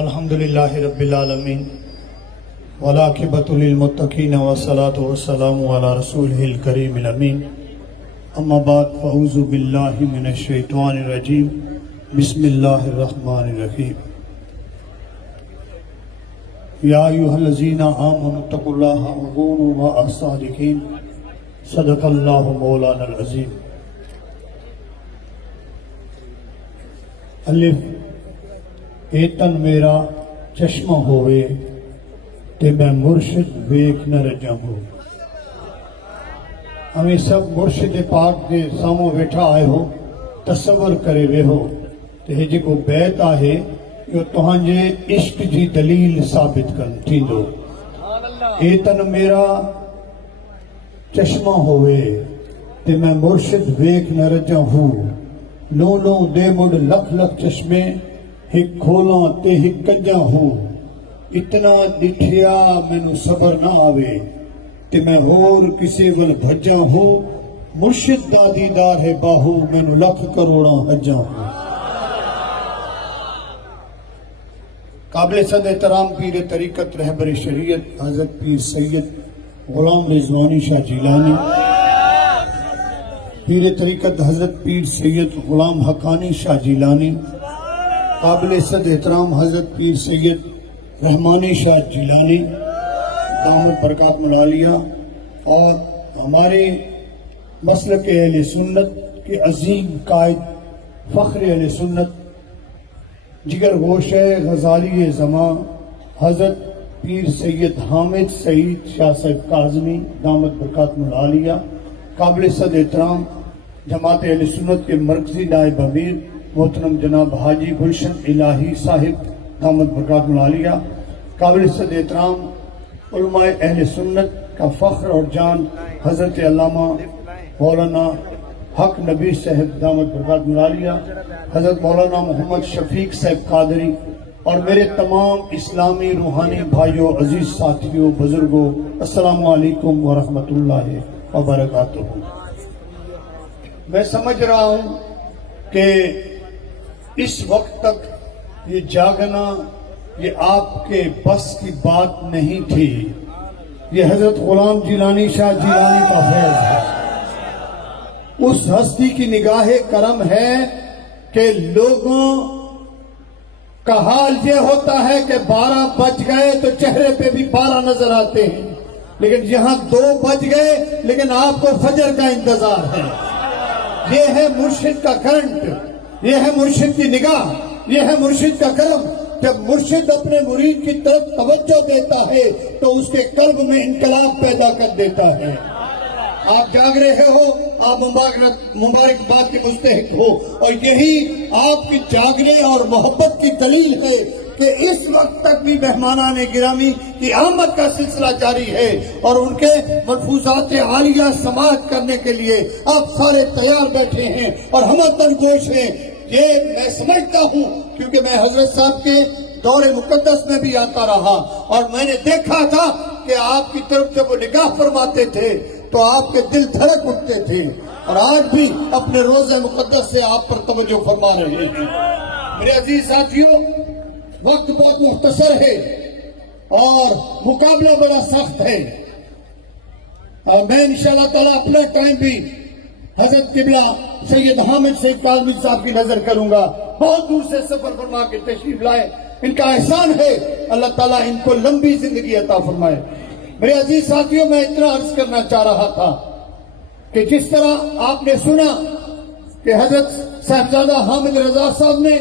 الحمدللہ رب العالمین والعاقبۃ للمتقین والصلاۃ والسلام علی رسولہ الکریم الامین اما بعد فاعوذ باللہ من الشیطان الرجیم بسم اللہ الرحمن الرحیم یا ایھا الذین آمنوا اتقوا اللہ وکونوا مع الصادقین صدق اللہ مولانا العظیم۔ الف ایتن میرا چشمہ ہوئے تے میں مرشد ویکھ نہ رجا ہو۔ ہمیں سب مرشد پاک دے سامو بیٹھا آئے ہو، تصور کرے وے ہو تے جے کو بیت آہے جو تہانجے عشق جی دلیل ثابت کن تھیندو۔ ایتن میرا چشمہ ہوئے تے میں مرشد ویکھ نہ رجا ہوں۔ لو لو دے مڈ لکھ لکھ چشمے ہک کھولاں تے ہک کنجا ہوں۔ اتنا ڈٹھیا مینوں صبر نہ آوے تے میں ہور کسی ول بھجا ہوں۔ مرشد دا دیدار ہے باہو مینوں لکھ کروڑاں حجاں ہوں۔ قابل صد احترام پیر طریقت رہبر شریعت حضرت پیر سید غلام رضوانی شاہ جیلانی، پیر طریقت حضرت پیر سید غلام حقانی شاہ جیلانی، قابل صد احترام حضرت پیر سید رحمانی شاہ جیلانی دامت برکات ملالیہ، اور ہمارے مسلک اہل سنت کے عظیم قائد فخر اہل سنت جگر گوشہ غزالی زمان حضرت پیر سید حامد سعید شاہ صاحب کاظمی دامت برکات ملالیہ، قابل صد احترام جماعت اہل سنت کے مرکزی نائب امیر محترم جناب حاجی گلشن الہی صاحب دامت برکات ملالیہ، قابل صد احترام علماء اہل سنت کا فخر اور جان حضرت علامہ مولانا حق نبی صاحب دامت برکات ملالیہ، حضرت مولانا محمد شفیق صاحب قادری، اور میرے تمام اسلامی روحانی بھائیوں، عزیز ساتھیوں، بزرگوں، السلام علیکم ورحمۃ اللہ وبرکاتہ۔ میں سمجھ رہا ہوں کہ اس وقت تک یہ جاگنا یہ آپ کے بس کی بات نہیں تھی، یہ حضرت غلام جیلانی شاہ جیلانی کا فیض ہے۔ اس ہستی کی نگاہ کرم ہے کہ لوگوں کا حال یہ ہوتا ہے کہ 12 بج گئے تو چہرے پہ بھی 12 نظر آتے ہیں، لیکن یہاں 2 بج گئے لیکن آپ کو فجر کا انتظار ہے۔ یہ ہے مرشد کا کرنٹ، یہ ہے مرشد کی نگاہ، یہ ہے مرشد کا کرم۔ جب مرشد اپنے مرید کی طرف توجہ دیتا ہے تو اس کے قلب میں انقلاب پیدا کر دیتا ہے۔ آپ جاگ رہے ہو، آپ مبارکباد کے مستحق ہو، اور یہی آپ کی جاگنے اور محبت کی دلیل ہے کہ اس وقت تک بھی مہمانان گرامی کی آمد کا سلسلہ جاری ہے، اور ان کے ملفوظات عالیہ سماعت کرنے کے لیے آپ سارے تیار بیٹھے ہیں اور ہمدن گوش ہیں۔ یہ میں سمجھتا ہوں کیونکہ میں حضرت صاحب کے دور مقدس میں بھی آتا رہا، اور میں نے دیکھا تھا کہ آپ کی طرف جب وہ نگاہ فرماتے تھے تو آپ کے دل دھڑک اٹھتے تھے، اور آج بھی اپنے روزہ مقدس سے آپ پر توجہ فرما رہے ہیں۔ میرے عزیز ساتھیوں، وقت بہت مختصر ہے اور مقابلہ بڑا سخت ہے، اور میں انشاءاللہ تعالیٰ اپنا ٹائم بھی حضرت قبلہ سید حامد سعید کاظمی صاحب کی نظر کروں گا۔ بہت دور سے سفر فرما کے تشریف لائے، ان کا احسان ہے، اللہ تعالیٰ ان کو لمبی زندگی عطا فرمائے۔ میرے عزیز ساتھیوں، میں اتنا عرض کرنا چاہ رہا تھا کہ جس طرح آپ نے سنا کہ حضرت صاحبزادہ حامد رضا صاحب نے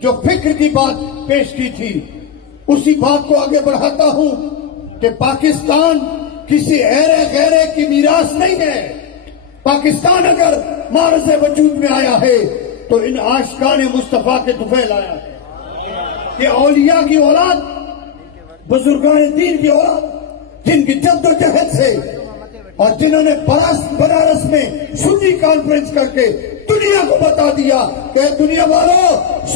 جو فکر کی بات پیش کی تھی، اسی بات کو آگے بڑھاتا ہوں کہ پاکستان کسی ایرے غیرے کی میراث نہیں ہے۔ پاکستان اگر معرض وجود میں آیا ہے تو ان عاشقان مصطفیٰ کے طفیل آیا ہے۔ یہ اولیاء کی اولاد، بزرگان دین کی اولاد، جن کی جد و جہد سے اور جنہوں نے بنارس میں سنی کانفرنس کر کے دنیا کو بتا دیا کہ دنیا والوں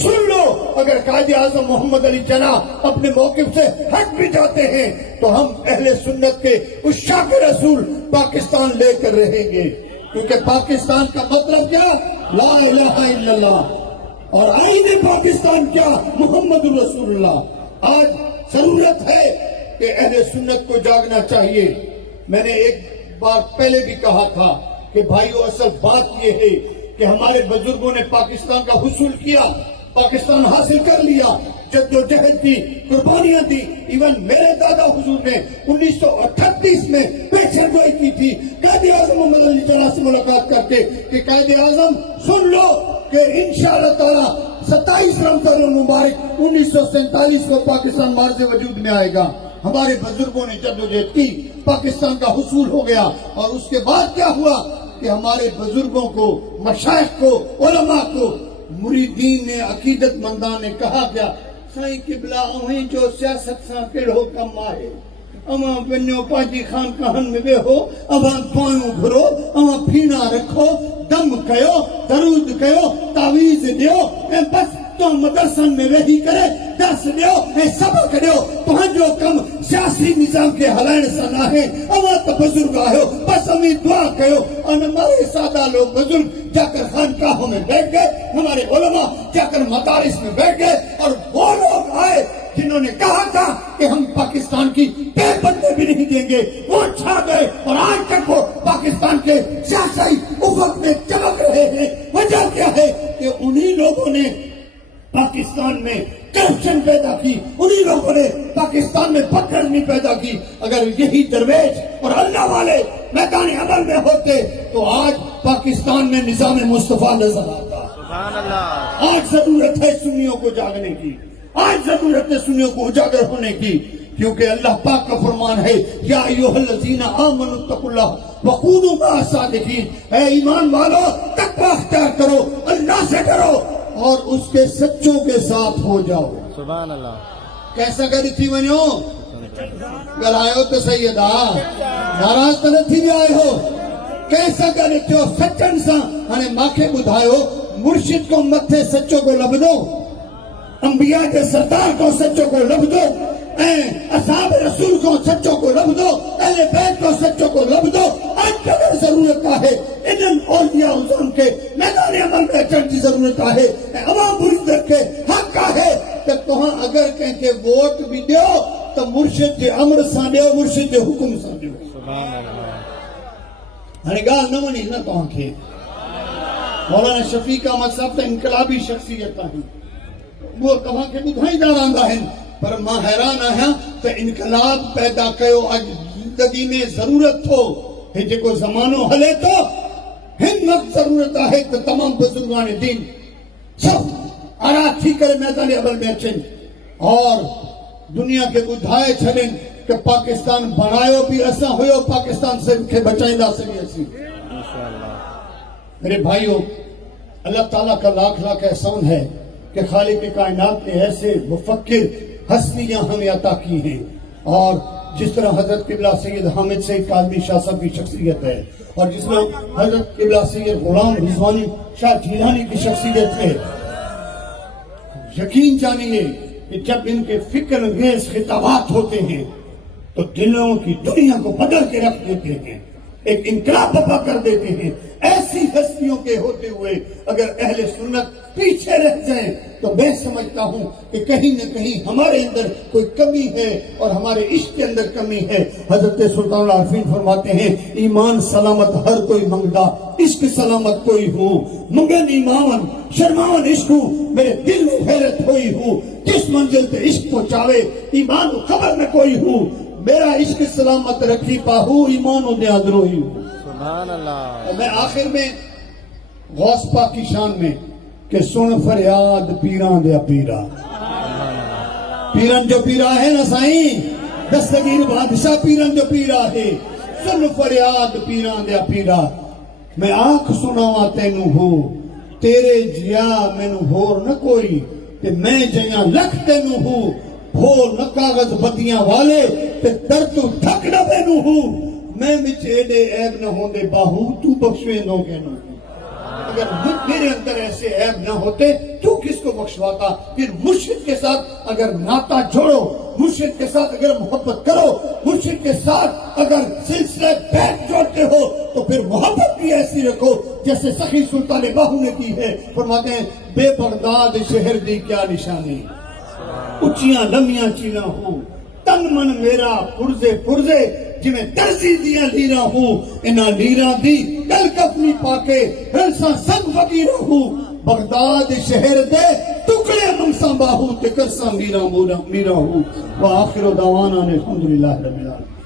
سن لو، اگر قائد اعظم محمد علی جناح اپنے موقف سے ہٹ بھی جاتے ہیں تو ہم اہل سنت کے عشاق رسول پاکستان لے کر رہیں گے، کیونکہ پاکستان کا مطلب کیا؟ لا الہ الا اللہ۔ اور آئین پاکستان کیا؟ محمد رسول اللہ. آج ضرورت ہے کہ اہل سنت کو جاگنا چاہیے. میں نے ایک بار پہلے بھی کہا تھا کہ بھائیو اصل بات یہ ہے کہ ہمارے بزرگوں نے پاکستان کا حصول کیا، پاکستان حاصل کر لیا، جدوجہد کی، قربانیاں دی. ایون میرے دادا حضور نے 1938 میں پیشن گوئی کی تھی قائد اعظم محمد علی جناح سے ملاقات کر کے کہ قائد اعظم سن لو کہ انشاءاللہ تعالی 27 رمضان المبارک 1947 کو پاکستان مارز وجود میں آئے گا. ہمارے بزرگوں نے جدوجہد کی، پاکستان کا حصول ہو گیا. اور اس کے بعد کیا ہوا کہ ہمارے بزرگوں کو، مشائخ کو، علماء کو، مریدین نے، عقیدت مندان نے کہا کیا سائیں قبلہ اوہیں جو سیاست ساں کڑھو کم آئے، اواں بنیو پاجی خان کہن میں بے ہو، اواں دعائوں گھرو، اواں پھینا رکھو، دم کہو، درود کہو، تعویز دیو، بس تو مدرسن میں وہی کرے، درس دیو، سبق دیو. تہاں کم سیاسی نظام کے حلائن سنا ہے، اواں تو بزرگ آئے بس ہمیں دعا کہو. اور ہمارے سادہ لوگ بزرگ جا کر خانقاہوں میں بیٹھ گئے، ہمارے علماء جا کر مدارس میں بیٹھ گئے. اور وہ لوگ آئے جنہوں نے کہا تھا کہ ہم پاکستان کی پے بندے بھی نہیں دیں گے، وہ چھا گئے اور آج تک وہ پاکستان کے سیاسی افق میں چمک رہے ہیں. وجہ کیا ہے کہ انہی لوگوں نے پاکستان میں کرپشن پیدا کی، انہی لوگوں نے پاکستان میں پکڑنی پیدا کی. اگر یہی درویش اور اللہ والے میدان عمل میں ہوتے تو آج پاکستان میں نظام مصطفیٰ نظر آتا. سبحان اللہ. آج ضرورت ہے سنیوں کو جاگنے کی، آج ضرورت ہے سنیوں کو اجاگر ہونے کی، کیونکہ اللہ پاک کا فرمان ہے یا ایھا الذین آمنوا اتقوا اللہ وکونوا مع الصادقین. اے ایمان والو تقوی اختیار کرو، اللہ سے ڈرو اور اس کے سچوں کے ساتھ ہو جاؤ. سبحان اللہ. کیسا کری تھی ونیو گر آئے ہو تو سیدہ ناراض تو نہیں تھی آئے ہو. کیسا کری تھی سچن سا ہنے ماں کے بدھائے ہو مرشد کو متھے سچوں کو لب دو، انبیاء کے سردار کو سچوں کو لب دو، اصحاب رسول کو سچوں کو لب دو، اہل بیت کو سچوں کو لب دو. آج اگر ضرورت کا ہے انہن اولیاء حضام کے میدان عمل میں اچھن کی ضرورت کا ہے، عوام مرید کے حق کا ہے کہ تہاں اگر کہیں کہ ووٹ بھی دیو تو مرشد کے امر سان دیو، مرشد کے حکم سان دیو. سبحان اللہ. ہنے گال نہ ونی نہ تہاں کے مولانا شفیق احمد صاحب تو انقلابی شخصیت ہیں، وہ تہاں کے بدھائی جاناندا ہیں، پر ماں حیران آیا تو انقلاب پیدا کیو اج زندگی میں ضرورت ہو ہے جے زمانو ہلے تو ہن وقت ضرورت ہے تو تمام بزرگان دین سب آرا تھی کر میدان عمل میں اچھن اور دنیا کے بدھائے چھلیں کہ پاکستان بنایو بھی ایسا ہوئے پاکستان سے کے بچائیں دا سکے ایسی. میرے بھائیوں، اللہ تعالیٰ کا لاکھ لاکھ احسان ہے کہ خالق کائنات نے ایسے مفکر ہستیاں ہمیں عطا کی ہیں. اور جس طرح حضرت قبلہ سید حامد سید کاظمی شاہ صاحب کی شخصیت ہے، اور جس طرح حضرت قبلہ سید غلام رضوانی شاہ جیلانی کی شخصیت ہے، یقین جانیے کہ جب ان کے فکر انگیز خطابات ہوتے ہیں تو دلوں کی دنیا کو بدل کے رکھ دیتے ہیں، ایک انقلاب برپا کر دیتے ہیں. ایسی ہستیوں کے ہوتے ہوئے اگر اہل سنت پیچھے رہ جائیں تو میں سمجھتا ہوں کہ کہیں نہ کہیں ہمارے اندر کوئی کمی ہے اور ہمارے عشق کے اندر کمی ہے. حضرت سلطان العارفین فرماتے ہیں ایمان سلامت ہر کوئی منگدا، عشق سلامت کوئی ہو، مگن ایمان شرماون عشق میرے دل میں حیرت ہوئی ہو، جس منزل پہ عشق کو چاہے ایمان خبر میں کوئی ہو، میرا عشق سلامت رکھی پاہو ایمان و دیاد روئی ہو. سبحان اللہ. میں آخر میں غوث پاک کی شان میں کہ سن فریاد پیران دیا پیرا، پیران جو پیرا ہے نا سائیں دستگیر بادشاہ پیران جو پیرا ہے، سن فریاد پیران دیا پیرا. میں آنکھ سناوا تینوں ہو تیرے جیا مینوں ہور نہ کوئی، کہ میں جیاں لکھ تینوں ہو بھول نہ کاغذ بدیاں والے تے درد ڈھک نہ مینوں ہو، میں وچ ایڈے عیب نہ ہوندے باہو تو بخشویں نو کہنو. اگر میرے اندر ایسے عیب نہ ہوتے تو کس کو بخشواتا؟ پھر مرشد کے ساتھ اگر ناتا جوڑو، مرشد کے ساتھ اگر محبت کرو، مرشد کے ساتھ اگر سلسلہ بیعت جوڑتے ہو تو پھر محبت بھی ایسی رکھو جیسے سخی سلطان باہو نے کی ہے۔ فرماتے ہیں بے بغداد شہر دی کیا نشانی، اچیاں لمیاں چینا ہوں، تن من میرا پرزے پرزے جویں درزی دیاں لیرا ہوں، انہاں لیراں دی گل کفنی پاکے رنساں سب فقیرہ ہوں، بغداد شہر دے ٹکڑے منساں باہو تے کرساں میرا ہوں۔ وآخر دعوانا الحمدللہ رب العالمین۔